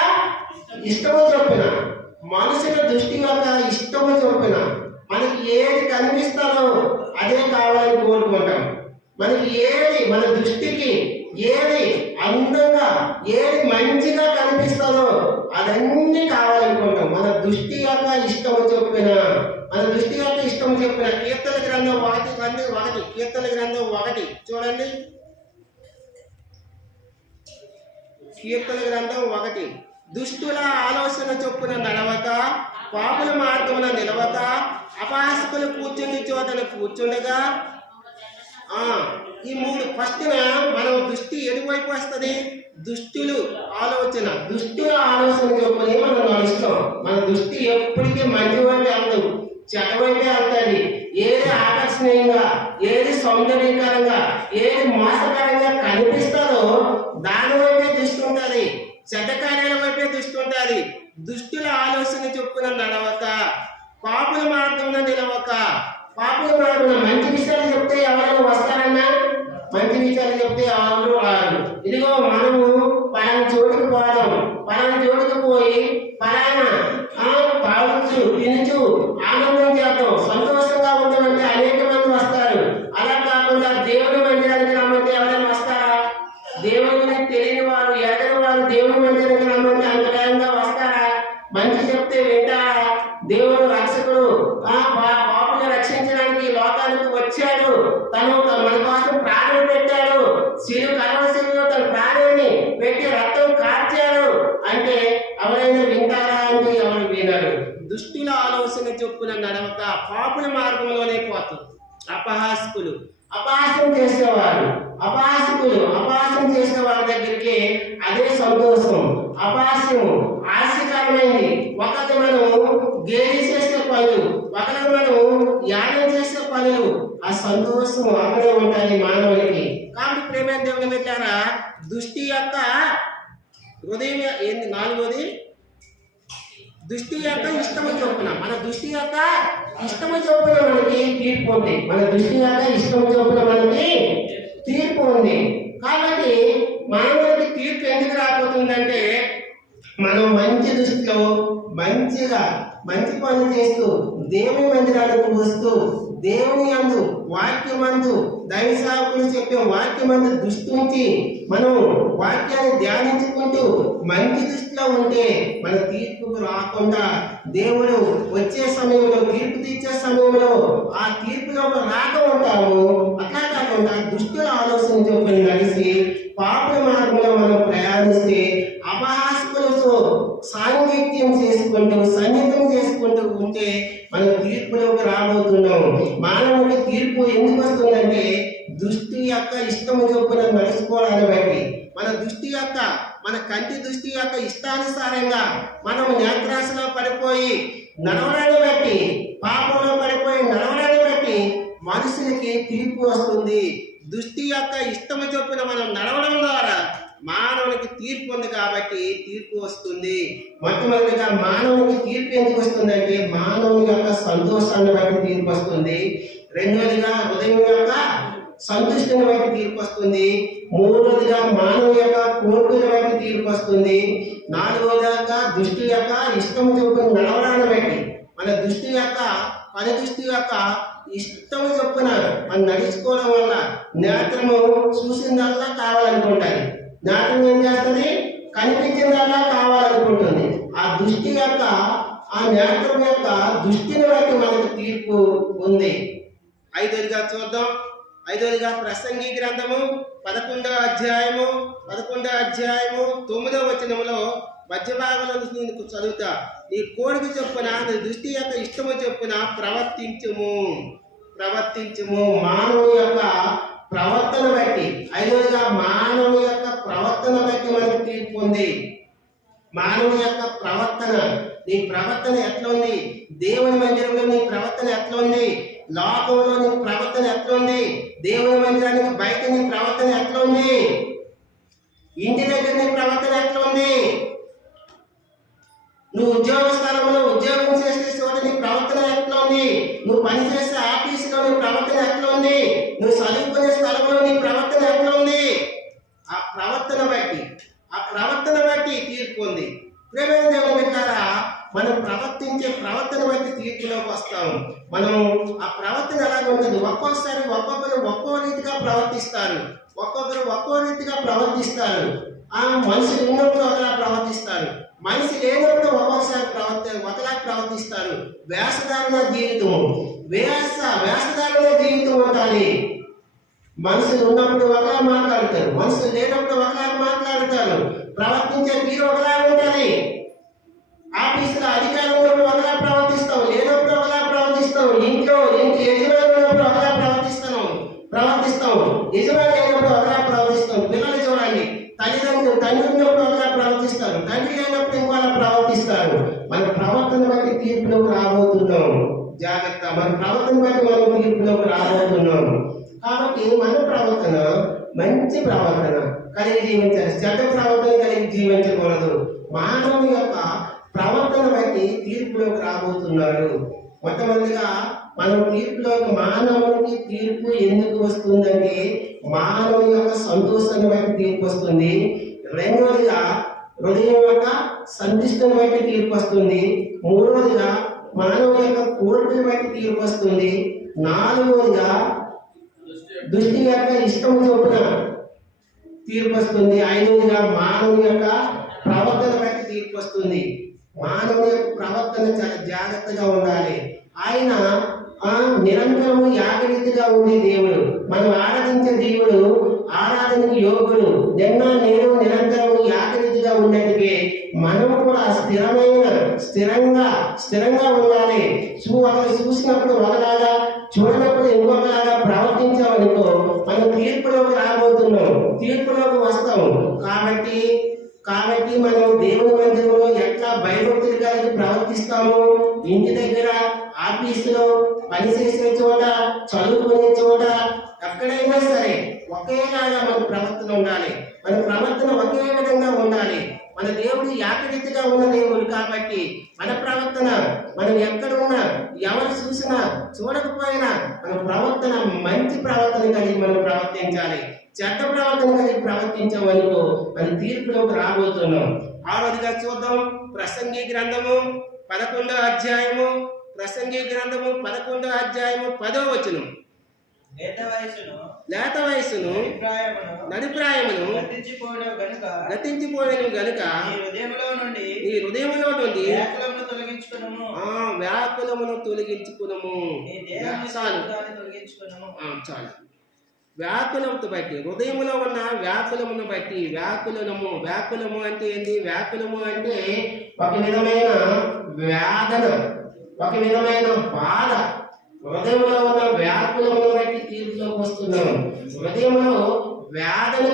ఇష్టము చొప్పున, మనుషుల దృష్టి యొక్క ఇష్టము చొప్పున మనకి ఏది కనిపిస్తారో అదే కావాలని కోరుకుంటాం. మనకి ఏది, మన దృష్టికి ఏది అందంగా, ఏది మంచిగా కనిపిస్తారో అదన్నీ కావాలనుకుంటాం. మన దృష్టి యొక్క ఇష్టము చొప్పున, మన దృష్టి యొక్క ఇష్టము చొప్పున. కీర్తన గ్రంథం 1:1, కీర్తన గ్రంథం 1 చూడండి. కీర్తన గ్రంథం 1, దుష్టుల ఆలోచన చొప్పున నడవక, పాపుల మార్గమున నిలవక, అపహాసకులు కూర్చుని చోటను కూర్చుండగా. ఈ మూడు. ఫస్ట్ మనం దృష్టి ఎటువైపు వస్తుంది? దుష్టుల ఆలోచన చొప్పునే మనం నడుస్తాం. మన దృష్టి ఎప్పటికీ మంచి వైపే వెళ్తాం, చెడ్డ వైపే వెళ్తుంది. ఏది ఆకర్షణీయంగా, ఏది సౌందర్యకరంగా, ఏది మోసకరంగా కనిపిస్తుందో దాని వైపే దృష్టి ఉంటుంది, చెడ్డ కార్యాల వైపే దృష్టి ఉంటుంది. దుష్టుల ఆలోచన చొప్పున నడవక, పాపుల మార్గంలో నిలవక. పాపుల మార్గంలో మంచి విషయాలు చెప్తే ఎవరైనా వస్తారన్నా? మంచి విషయాలు చెప్తే ఎవరు రారు. ఇదిగో మనము పలానా చోటుకు పోదాం, పలానా చోటుకు పోయి పలానా తాగొచ్చు, తినచ్చు, ఆనందం చేద్దాం, సంతోషంగా ఉండమంటే అనేక మంది వస్తారు. అలా కాకుండా దేవుని మందిరానికి రమ్మంటే ఎవరైనా వస్తారా? దేవుని తెలియని వారు, ఎరగని వారు దేవుని మందిరానికి రమ్మంటే అంత వేగంగా వస్తారా? మంచి చెప్తే వింటారా? దేవుడు రక్షకుడు, పాపులను రక్షించడానికి లోకానికి వచ్చాడు, తను మన కోసం ప్రాణం పెట్టాడు, కలవశిలో తన ప్రాణాన్ని పెట్టి రక్తం కార్చాడు అంటే ఎవరైనా వింటారా? అంటే ఎవరు వినరు. దుష్టుల ఆలోచన చొప్పున నడవక, పాపుల మార్గంలోనే పోతారు. అపహాసం చేసేవారు, అపహాసం చేసే వారి దగ్గరికి అదే సంతోషం. అపహాస్యము హాస్యకరమైంది. ఒకటి మనం గేలి చేసే పనులు, ఒకటి మనం యాగం చేసే పనులు, ఆ సంతోషం అక్కడే ఉంటుంది మానవునికి. కాబట్టి ప్రేమ దేవుని పెట్టారా, దృష్టి యొక్క హృదయం ఏంది? నాలుగోది, దృష్టి యొక్క ఇష్టము చొప్పున. మన దృష్టి యొక్క ఇష్టము చొప్పున మనకి తీర్పు ఉంది. మన దృష్టి యొక్క ఇష్టము చొప్పున మనకి తీర్పు ఉంది. కాబట్టి మానవుడికి తీర్పు ఎందుకు రాబోతుందంటే, మనం మంచి దృష్టిలో మంచి పనులు చేస్తూ, దేవుని మందిరానికి వస్తూ, దేవుని యందు వాక్యమందు, దైవ సేవకులు చెప్పే వాక్యమందు దృష్టి ఉంచి మనం వాక్యాన్ని ధ్యానించుకుంటూ మంచి దృష్టిలో ఉంటే మన తీర్పుకు రాకుండా, దేవుడు వచ్చే సమయంలో, తీర్పు తీర్చే సమయంలో ఆ తీర్పులో రాక ఉంటాము. అట్లా కాకుండా దుష్టుల ఆలోచన చొప్పున నడిచి పాపుల మార్గంలో మనం ప్రయాణిస్తే, అపహాసకులతో సాంగత్యం చేసుకుంటూ, సన్నిహితం చేసుకుంటూ ఉంటే మనం తీర్పులోకి రాబోతున్నాం. మానవునికి తీర్పు ఎందుకు వస్తుందంటే, దృష్టి యొక్క ఇష్టము చొప్పున నడుచుకోవడాన్ని బట్టి, మన కంటి దృష్టి యొక్క ఇష్టానుసారంగా మనం నేత్రాశలో పడిపోయి నడవడాన్ని బట్టి, పాపంలో పడిపోయి నడవడాన్ని బట్టి మనుషులకి తీర్పు వస్తుంది. దృష్టి యొక్క ఇష్టము చొప్పున మనం నడవడం ద్వారా మానవునికి తీర్పు ఉంది కాబట్టి తీర్పు వస్తుంది. మొట్టమొదటిగా మానవునికి తీర్పు ఎందుకు వస్తుందంటే, మానవుని యొక్క సంతోషాన్ని బట్టి తీర్పు వస్తుంది. రెండవదిగా హృదయం యొక్క సంతుష్టిని బట్టి తీర్పు వస్తుంది. మూడవదిగా మానవుని యొక్క కోరికల బట్టి తీర్పు వస్తుంది. నాలుగవదిగా దృష్టి యొక్క ఇష్టము చొప్పున నడవడాన్ని బట్టి, మన దృష్టి యొక్క ఇష్టము చొప్పున మనం నడుచుకోవడం వల్ల నేత్రము చూసిందల్లా కావాలనుకుంటుంది. నేత్రం ఏం చేస్తుంది? కనిపించిందల్లా కావాలనుకుంటుంది. ఆ నేత్రం యొక్క దృష్టిని బట్టి మనకు తీర్పు ఉంది. ఐదవదిగా చూద్దాం. ఐదవదిగా ప్రసంగి గ్రంథము 11వ అధ్యాయము 9వ వచనములో మధ్య భాగంలో నీకు చదువుతా. నీ కోరిక చొప్పున నీ దృష్టి యొక్క ఇష్టము చొప్పున ప్రవర్తించుము. మానవుని యొక్క ప్రవర్తన బట్టి. ఐదవదిగా మానవుని యొక్క ప్రవర్తన బట్టి మనకు తీర్పు ఉంది. మానవుని యొక్క ప్రవర్తన, నీ ప్రవర్తన ఎట్లా ఉంది? దేవుని మందిరంలో నీ ప్రవర్తన ఎట్లా ఉంది? లోకంలో నీ ప్రవర్తన ఎట్లా ఉంది? దేవుని మందిరానికి బయట నీ ప్రవర్తన ఎట్లా ఉంది? ఇంటి దగ్గర నీ ప్రవర్తన ఎట్లా ఉంది? నువ్వు ఉద్యోగ స్థలంలో ఉద్యోగం చేసే చోట నీ ప్రవర్తన ఎట్లా ఉంది? నువ్వు పనిచేసే ఆఫీసులో నీ ప్రవర్తన ఎట్లా ఉంది? నువ్వు చదువుకునే స్థలంలో నీ ప్రవర్తన ఎట్లా ఉంది? ఆ ప్రవర్తన బట్టి తీర్పు ఉంది. ప్రేమైన దేవుని బిడ్డలారా, మనం ప్రవర్తించే ప్రవర్తన బట్టి తీర్పులోకి వస్తాం. మనం ఆ ప్రవర్తన ఎలాగ ఉంటుంది? ఒక్కొక్కసారి ఒక్కొక్కరు ఒక్కో రీతిగా ప్రవర్తిస్తారు. ఆ మనిషి ఉన్నప్పుడు ఒకలా ప్రవర్తిస్తారు, మనిషి లేనప్పుడు ఒక్కొక్కసారి ఒకలా ప్రవర్తిస్తారు. వేషధారణ జీవితం ఉండాలి. మనుషులు ఉన్నప్పుడు ఒకలా మాట్లాడతారు, మనుషులు లేనప్పుడు ఒకలా మాట్లాడతారు. ప్రవర్తించే తీరు ఒకలా ఉండాలి. ఆఫీసులో అధికారం ఉన్నప్పుడు ఒకలా ప్రవర్తిస్తాం, లేనప్పుడు ఒకలా ప్రవర్తిస్తాం. ఇంటి యజమాని ఉన్నప్పుడు ఒకలా ప్రవర్తిస్తాం, యజమాని అయినప్పుడు ఒకలా ప్రవర్తిస్తాం. పిల్లలు చూడండి, తండ్రి ఉన్నప్పుడు ఒకలా ప్రవర్తిస్తారు, తండ్రి లేనప్పుడు ఇంకోలా ప్రవర్తిస్తారు. మన ప్రవర్తన బట్టి తీర్పులోకి రాబోతున్నాం. జాగ్రత్త, మన ప్రవర్తన బట్టి మనం తీర్పులోకి రాబోతున్నాం. కాబట్టి మన ప్రవర్తన మంచి ప్రవర్తన కలిగి జీవించాలి, చెడ్డ ప్రవర్తన కలిగి జీవించకూడదు. మానవుని యొక్క ప్రవర్తన బట్టి తీర్పులోకి రాబోతున్నారు. మొట్టమొదటిగా మనం మానవునికి తీర్పు ఎందుకు వస్తుందంటే మానవుని యొక్క సంతోషాన్ని బట్టి తీర్పు వస్తుంది. రెండవదిగా హృదయం యొక్క సంతృష్టిని బట్టి తీర్పు వస్తుంది. మూడవదిగా మానవుని యొక్క కోరికను బట్టి తీర్పు వస్తుంది. నాలుగవదిగా దృష్టి యొక్క ఇష్టం చొప్పున తీర్పు వస్తుంది. ఐదవదిగా మానవుని యొక్క ప్రవర్తన బట్టి తీర్పు వస్తుంది. మానవుని యొక్క ప్రవర్తన చాలా జాగ్రత్తగా ఉండాలి. ఆయన నిరంతరము యాగరీతిగా ఉండే దేవుడు, మనం ఆరాధించే దేవుడు ఆరాధనకు యోగుడు. నేడు నిరంతరము యాగరీతిగా ఉండేటికి మనం కూడా స్థిరంగా ఉండాలి. ఒకరు చూసినప్పుడు ఒకలాగా, చూడనప్పుడు ఇంకొకలాగా ప్రవర్తించామనుకో మనం తీర్పులోకి రాబోతున్నాం, తీర్పులోకి వస్తాం. కాబట్టి మనం దేవుని మందిరంలో ఎట్లా భయభక్తులు కలిగి ప్రవర్తిస్తాము, ఇంటి దగ్గర, ఆఫీసులో, పనిచేసే చోట, చదువుకునే చోట, ఎక్కడైనా సరే ఒకేలాగా మన ప్రవర్తన ఉండాలి. మన ప్రవర్తన ఒకే విధంగా ఉండాలి. మన దేవుడు ఏకరీతిగా ఉన్న దేవుడు కాబట్టి మన ప్రవర్తన, మనం ఎక్కడ ఉన్నా, ఎవరు చూసినా చూడకపోయినా మన ప్రవర్తన మంచి ప్రవర్తన కలిగి మనం ప్రవర్తించాలి. చెడ్డ ప్రవర్తన కలిగి ప్రవర్తించామనుకో మన తీర్పులోకి రాబోతున్నాం. ఆరోదిగా చూద్దాం. ప్రసంగి గ్రంథము 11వ అధ్యాయము 10వ వచనం. లేత వయసును నడిప్రాయమును గతించిపోయేను గనుక నీ హృదయములో నుండి వ్యాకులమును తొలగించుకునము. చాలు. వ్యాకులముతో బట్టి, హృదయములో ఉన్న వ్యాకులమును బట్టి. వ్యాకులము అంటే ఏంటి? వ్యాకులము అంటే ఒక విధమైన వేదన, ఒక విధమైన బాధ. హృదయంలో ఉన్న వ్యాకులమును బట్టి తీర్పులోకి వస్తున్నాం. హృదయంలో వేదన,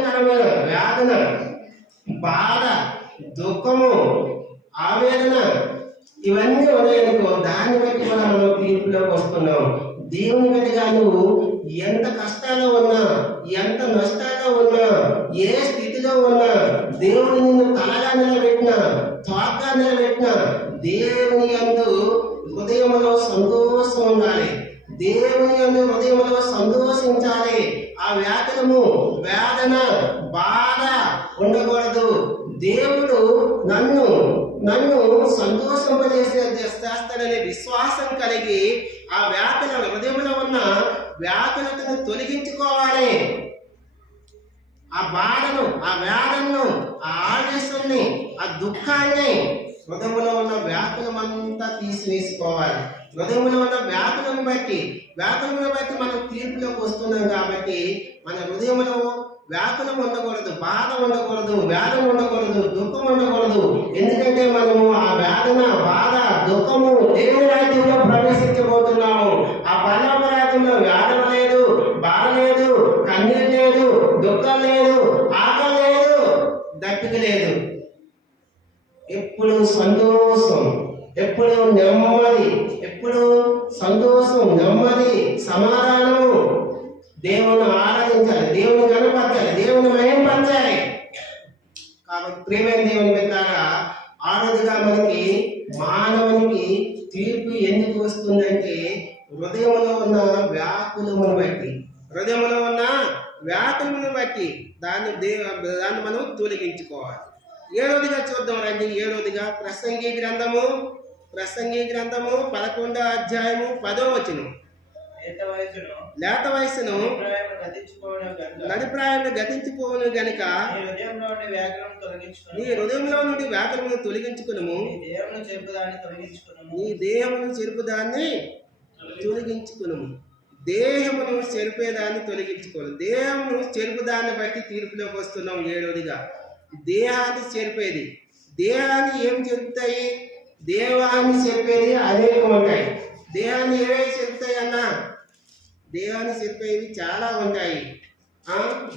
బాధ, దుఃఖము, ఆవేదన ఇవన్నీ ఉన్నాయనుకో దాన్ని బట్టి మనం తీర్పులోకి వస్తున్నాం. దేవుని బిడ్డగా నువ్వు ఎంత కష్టాల్లో ఉన్నా, ఎంత నష్టాల్లో ఉన్నా, ఏ స్థితిలో ఉన్నా, దేవుడు నిన్ను తలగా నిలబెట్టినా, తోకగా నిలబెట్టినా, దేవుని యందు హృదయంలో సంతోషం ఉండాలి. దేవుని యందు హృదయంలో సంతోషించాలి. ఆ వ్యాకులము, వేదన, బాధ ఉండకూడదు. దేవుడు నన్ను సంతోషింపజేస్తాడనే విశ్వాసం కలిగి ఆ హృదయంలో ఉన్న వ్యాకులతను తొలగించుకోవాలి. ఆ బాధను, ఆ వేదనను, ఆ ఆవేశాన్ని, ఆ దుఃఖాన్ని, హృదయంలో ఉన్న వ్యాకులమంతా తీసివేసుకోవాలి. హృదయంలో ఉన్న వ్యాకులను బట్టి మనం తీర్పులోకి వస్తున్నాం. కాబట్టి మన హృదయంలో వ్యాకులం ఉండకూడదు, బాధ ఉండకూడదు, వేదన ఉండకూడదు, దుఃఖం ఉండకూడదు. ఎందుకంటే మనము ఆ వేదన, బాధ, దుఃఖము దేవుని రాజ్యంలో ప్రవేశించబోతున్నాము. ఆ పరలోక రాజ్యంలో వేదన లేదు, బాధ లేదు, కన్నీరు లేదు, దుఃఖం లేదు, ఆకలి లేదు, దప్పిక లేదు. ఎప్పుడు సంతోషం, ఎప్పుడు నెమ్మది, ఎప్పుడు సంతోషం, నెమ్మది, సమాధానము. దేవుని ఆరాధించాలి, దేవుని కనపరచాలి, దేవుని మయంపరచాలి. కాబట్టి ప్రియమైన దేవుని బిడ్డలారా, ఆ రోజుగా మనకి మానవునికి తీర్పు ఎందుకు వస్తుందంటే హృదయంలో ఉన్న వ్యాకులమును బట్టి దాన్ని మనం తొలగించుకోవాలి. ఏడవదిగా చూద్దాం రండి. ఏడవదిగా ప్రసంగి గ్రంథము 11వ అధ్యాయము 10వ వచనం. లేత వయసును నడిప్రాయంలో గతించిపోవును గనుక నీ హృదయంలో నుండి వ్యాకులమును తొలగించుకును, నీ దేహమును చెరుపుదాన్ని తొలగించుకును. దేహమును చెరిపేదాన్ని తొలగించుకోవాలి. దేహమును చెరుపుదాన్ని బట్టి తీర్పులోకి వస్తున్నాం. ఏడవదిగా దేహాన్ని చెరిపేది. దేహాన్ని ఏం చెరుపుతాయి? దేహాన్ని చెరిపేది అనేకం ఉంటాయి. దేహాన్ని ఏవే చెరుపుతాయి అన్నా? దేహాన్ని చెప్పేవి చాలా ఉంటాయి.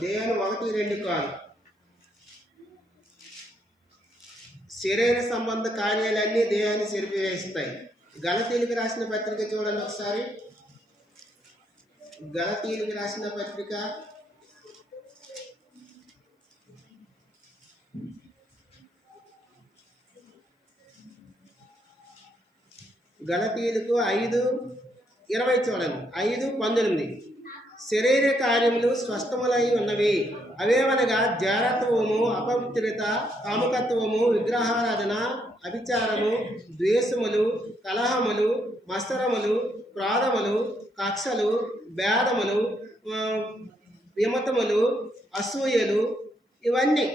దేహాన్ని 1, 2 కాదు. శరీర సంబంధ కార్యాలన్నీ దేహాన్ని చెరిపివేస్తాయి. గలతీయులకు రాసిన పత్రిక చూడండి ఒకసారి. గలతీయులకు రాసిన పత్రిక 5:20 చూడండి. 5:19 శరీర కార్యములు స్వస్థములై ఉన్నవి. అవేవనగా జారత్వము, అపవిత్రత, కాముకత్వము, విగ్రహారాధన, అభిచారము, ద్వేషములు, కలహములు, మత్సరములు, క్రోధములు, కక్షలు, భేదములు, విమతములు, అసూయలు, ఇవన్నీ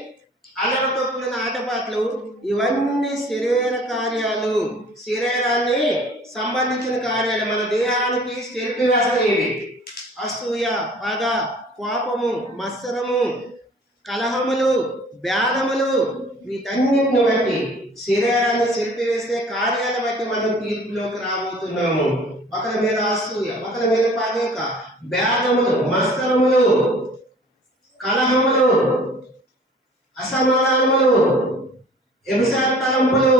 అల్లరితో కూడిన ఆటపాటలు, ఇవన్నీ శరీర కార్యాలు, శరీరాన్ని సంబంధించిన కార్యాలు. మన దేహానికి చెరిపివేస్తాయి. అసూయ, పగ, కోపము, మత్సరము, కలహములు, భేదములు, వీటన్నిటిని బట్టి శరీరాన్ని చెరిపివేసే కార్యాలను బట్టి మనం తీర్పులోకి రాబోతున్నాము. ఒకరి మీద అసూయ, ఒకరి మీద పగ, భేదములు, మత్సరములు, కలహములు, అసమాధానములు, వ్యభిచార తలంపులు,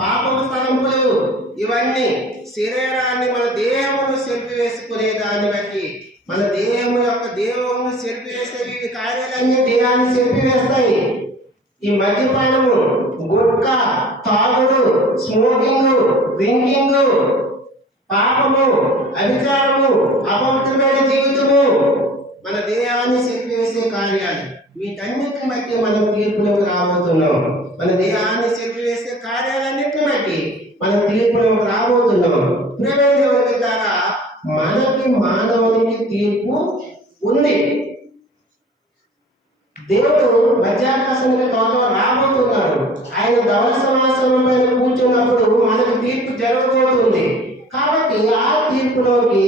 పాపము తలంపులు, ఇవన్నీ శరీరాన్ని, మన దేహమును చెరిపివేసుకునే దాన్ని బట్టి, మన దేహమును చెరిపివేసేవి కార్యాలన్నీ దేహాన్ని చెరిపివేస్తాయి. ఈ మద్యపానము, గుట్కా, తాగుడు, స్మోకింగ్, డ్రింకింగ్, పాపము, అభిచారము, అపవిత్రమైన జీవితము మన దేహాన్ని చెరిపివేసే కార్యాలు. వీటన్నిటిని బట్టి మనం తీర్పులోకి రాబోతున్నాం. మన దేహాన్ని చెరిపివేసే కార్యాలన్నిటిని బట్టి మనం తీర్పులోకి రాబోతున్నాం. దేవుని ద్వారా మనకి, మానవునికి తీర్పు ఉంది. దేవుడు మధ్యాకాశానికి త్వరలో రాబోతున్నాడు. ఆయన ధవళ సింహాసనం పైన కూర్చున్నప్పుడు మనకు తీర్పు జరగబోతుంది. కాబట్టి ఆ తీర్పులోకి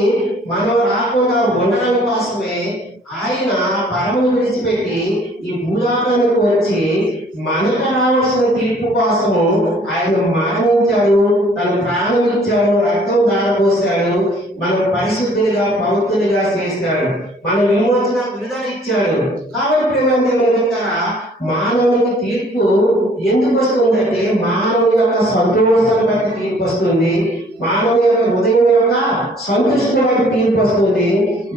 మనం రాకుండా ఉండడం కోసమే ఆయన పరమును విడిచిపెట్టి ఈ భూలోకానికి వచ్చి మనకు రావాల్సిన తీర్పు కోసము ఆయన మరణించాడు, తన ప్రాణం ఇచ్చాడు, రక్తం దారపోసాడు, మనం పరిశుద్ధులుగా, పవిత్రులుగా చేశాడు, మన విమోచన విడుదల ఇచ్చాడు. కాబట్టి ప్రియమైన మానవునికి తీర్పు ఎందుకు వస్తుందంటే మానవుని యొక్క సంతోషాన్ని బట్టి తీర్పు వస్తుంది, మానవుని యొక్క హృదయం యొక్క సంతృష్టిని బట్టి తీర్పు వస్తుంది,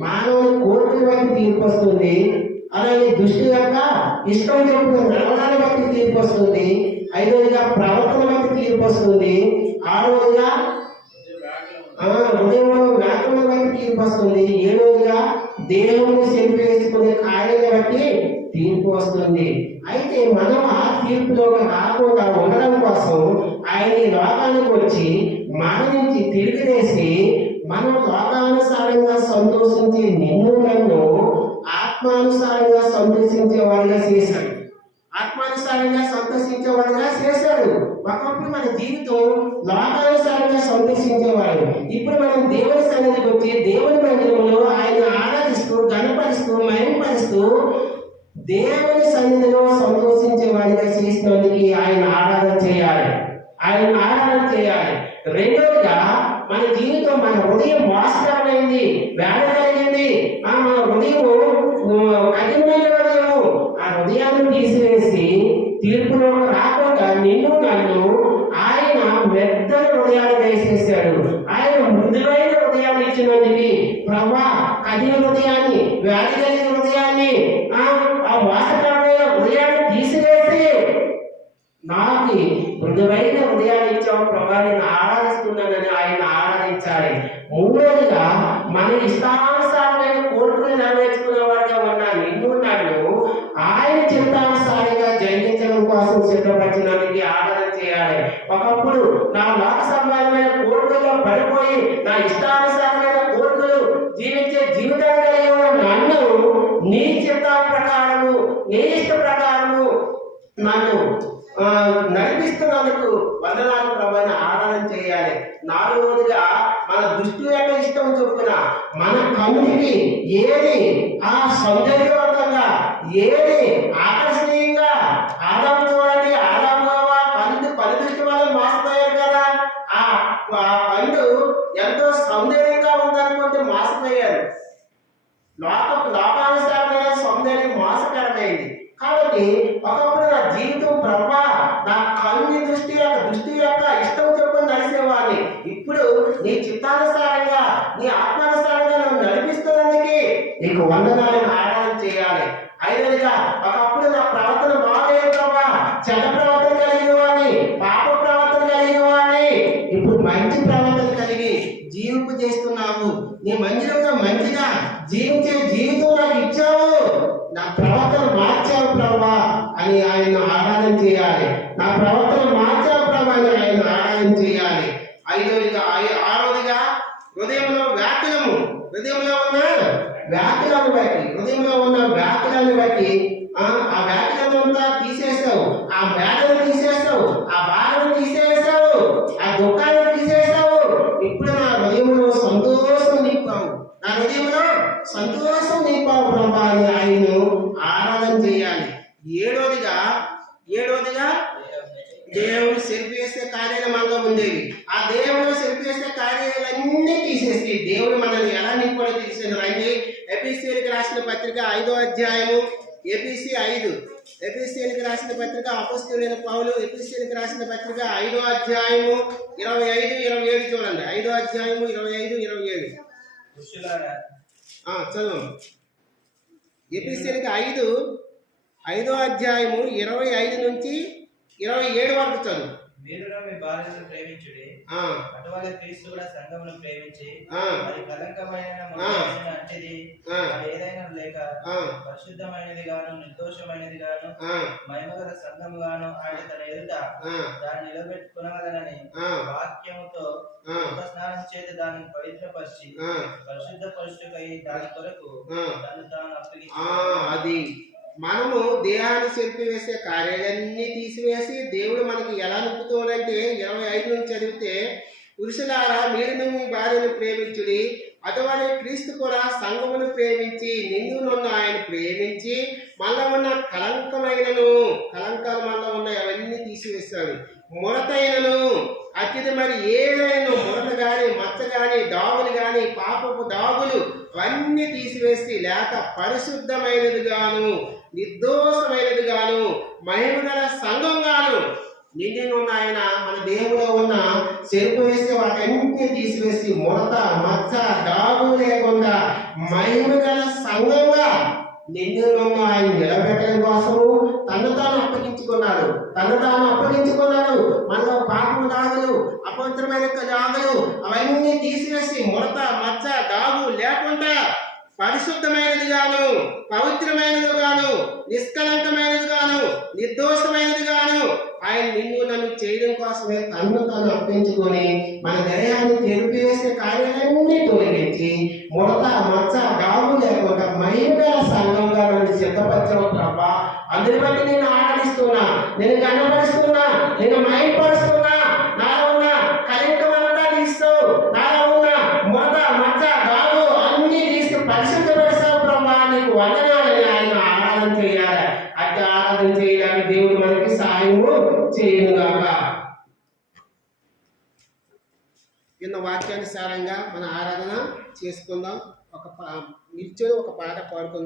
మానవుని కోరికను బట్టి తీర్పు వస్తుంది, అలాగే దృష్టి యొక్క ఇష్టం చెప్పుకున్న నడవడాన్ని బట్టి తీర్పు వస్తుంది, 5వదిగా ప్రవర్తన బట్టి తీర్పు వస్తుంది, 6వదిగా హృదయంలో వ్యాకులను బట్టి తీర్పు వస్తుంది, 7వదిగా దేవుని చెరిపివేసుకునే కార్యాన్ని బట్టి తీర్పు వస్తుంది. అయితే మనం ఆ తీర్పులోకి రాకుండా ఉండడం కోసం ఆయన ఈ లోకానికి వచ్చి మరణించి తిరిగి లేసి మనం లోకానుసారంగా సంతోషించే నిన్ను నన్ను ఆత్మానుసారంగా సంతోషించే వాడిగా చేశాడు. ఆత్మానుసారంగా సంతోషించేవాడుగా చేశాడు. ఒకప్పుడు మన జీవితం లోకానుసారంగా సంతోషించేవాడు. ఇప్పుడు మనం దేవుని సన్నిధికి వచ్చి దేవుని మందిరంలో ఆయన ఆరాధిస్తూ గణపరుస్తూ మహిమపరుస్తూ దేవుని సన్నిధిలో సంతోషించేవాడిగా చేసినందుకు ఆయన ఆరాధన చేయాలి. ఆయన ఆరాధన చేయాలి. రెండోదిగా మన జీవితం మన హృదయం మోసకరమైంది, వేద కలిగింది. మన హృదయం కఠినమైన హృదయము. ఆ హృదయాన్ని తీసివేసి తీర్పులో రాకుండా నిన్ను నన్ను ఆయన మెత్తని హృదయాన్ని వేసేసాడు. ఆయన మృదువైన హృదయాన్ని ఇచ్చినందుకు ప్రభా కఠిన హృదయాన్ని, వ్యాధి కలిగిన హృదయాన్ని, ఆ మోసకరమైన హృదయాన్ని తీసివేసి నాకు మృదువైన హృదయాన్ని ఇచ్చావు ప్రభా, నేను ఆరాధిస్తున్నానని ఆయన ఆరాధించాలి. మూడోదిగా మన ఇష్టానుసారమైన కోరికలు నెరవేర్చుకునే వాడిగా ఉన్న నిన్ను నన్ను ఆయన చిత్తానుసారంగా జయించడం కోసం సిద్ధపరిచినందుకు ఆరాధన చేయాలి. ఒకప్పుడు నా లోక సంబంధమైన కోరికల్లో పడిపోయి నా ఇష్టానుసారమైన కోరికలు జీవించే జీవితాన్ని కలిగిన నన్ను నీ చిత్త ప్రకారము, నీ ఇష్ట ప్రకారము నన్ను నడిపిస్తున్నందుకు వందనాలు ప్రభాని ఆరాధన చేయాలి. నాలుగవదిగా మన దృష్టి యొక్క ఇష్టం చొప్పున మన కన్నుకి ఏది సౌందర్యవంతంగా, ఏది ఆకర్షణీయంగా, ఆదాము చూడండి, ఆదాము పని దృష్టి వాళ్ళు మోసపోయారు కదా. ఆ పండు ఎంతో సౌందర్యంగా ఉందనుకుంటే మోసపోయారు. లోకానుసారమైన సౌందర్యం మోసకరమైంది. కాబట్టి ఒకప్పుడు నా జీవితం ప్రభా నా కన్ను దృష్టి యొక్క ఇష్టం చెప్పుకొని నడిచేవాడిని. ఇప్పుడు నీ చిత్తానుసారంగా, నీ ఆత్మానుసారంగా నన్ను నడిపిస్తున్నందుకే నీకు వందనాలను ఆరాధన చేయాలి. ఐదవదిగా ఒకప్పుడు నా ప్రవర్తన బాగలేదు ప్రభా, చెడ్డ ప్రవర్తన కలిగిన వాడిని, పాప ప్రవర్తన కలిగిన వాడిని. ఇప్పుడు మంచి ప్రవర్తన కలిగి జీవింపు చేస్తున్నావు. నీ మందిరంలో మంచిగా జీవించే జీవితం నాకు ఇచ్చావు. నా ప్రవర్తన మార్చావు ప్రభా అని ఆయన ఆరాధన చేయాలి. నా ప్రవర్తన మార్చావు ప్రభా అని ఆయన ఆరాధన చేయాలి. ఆరోదిగా హృదయంలో వ్యాకులము, హృదయంలో ఉన్న వ్యాకులను బట్టి ఆ వ్యాకులంతా తీసేసావు, ఆ వేదన తీసేసావు, ఆ బాధను తీసేసావు, ఆ దుఃఖాన్ని తీసేసావు. ఇప్పుడు నా హృదయంలో సంతోషం నింపావు, నా హృదయంలో సంతోషం నింపావు ప్రభా అని ఆయన ఆరాధన చేయాలి. ఏడోదిగా దేవుడు సెల్ఫీ వేసే కార్యాలు మనలో ఉండేవి. ఆ దేవుడు సెల్ఫీ వేసే కార్యాలన్నీ తీసేసి దేవుడు మనల్ని ఎలా నింపాలో తీసేది. రండి, ఎఫెసీయులకు రాసిన పత్రిక 5వ అధ్యాయము, ఎఫెసీయులకు రాసిన పత్రిక అపోస్తలుడైన పౌలు ఎఫెసీయులకు రాసిన పత్రిక 5వ అధ్యాయము 25-27 చూడండి. 5వ అధ్యాయము 25-27 చదువు. ఎఫెసీయులకు 5వ అధ్యాయము 25 నుంచి 27 వరకు చదువు. మీరు మీ భార్యను ప్రేమించుడి, అటువలే క్రీస్తు కూడా సంఘమును ప్రేమించి అది కలంకమైన అంటిది ఏదైనా లేక పరిశుద్ధమైనది గాను నిర్దోషమైనది గాను మహిమగల సంఘము గాను ఆయన తన ఎదుట దాన్ని నిలబెట్టుకునగలనని వాక్యముతో స్నానం చేత దానిని పవిత్రపరిచి పరిశుద్ధ పరుషుకై దాని కొరకు తను తాను అది మనము దేహాన్ని చెరిపివేసే కార్యాలన్నీ తీసివేసి దేవుడు మనకి ఎలా నింపుతాడంటే 25 నుంచి చదివితే, పురుషులారా మీరు మీ భార్యను ప్రేమించుడి, అటువలే క్రీస్తు కూడా సంఘమును ప్రేమించి నిన్ను ఆయన ప్రేమించి మళ్ళా ఉన్న కలంకాలు మనలో ఉన్నాయి అవన్నీ తీసివేస్తాడు. ముడతైనను అతిథి మరి ఏదైనా ముడత గాని, మచ్చ గాని, డాగులు గాని, పాపపు డాగులు అవన్నీ తీసివేసి లేక పరిశుద్ధమైనది గాను, నిర్దోషమైనది గాను, మహిమగల సంఘం గాను నిన్ను ఆయన మన దేవులో ఉన్న చెరుపు వేసి వాటన్నింటినీ తీసివేసి ముడత, మచ్చ, డాగు లేకుండా మహిమగల సంఘంగా నిన్ను ఆయన నిలబెట్టడం కోసము తను తాను అప్పగించుకున్నాడు. మనలో పాపము దాగులు, అపవిత్రమైన దాగులు అవన్నీ తీసివేసి ముడత, మచ్చ, డాగు లేకుండా పరిశుద్ధమైనది గాను, పవిత్రమైనది గాను, నిష్కలంకమైనది గాను, నిర్దోషమైనది గాను ఆయన నిన్ను నన్ను చేయడం కోసమే తను అర్పించుకొని మన దేహాన్ని తెరిపివేసే కార్యాలన్నీ తొలగించి ముడత, మచ్చ, డాగు లేకుండా మహిమగల సంఘంగా నన్ను సిద్ధపరచడం తప్ప అందుని బట్టి నేను ఆరాధిస్తున్నా, నేను కనపరుస్తున్నా, నేను మైపరుస్తున్నా. నాలో ఉన్న కలింకమంతా తీస్తూ, నాలో ఉన్న మొద మచ్చ గాలు అన్ని తీస్తూ పరిశుద్ధపరుస్తావు ప్రభా, నీకు వందనాలని ఆయన ఆరాధన చేయాలి. అట్టి ఆరాధన చేయడానికి దేవుడు మనకి సహాయము చేయనుగాక. విన్న వాక్యానుసారంగా మన ఆరాధన చేసుకుందాం. నిల్చొని ఒక పాట పాడుకుందాం.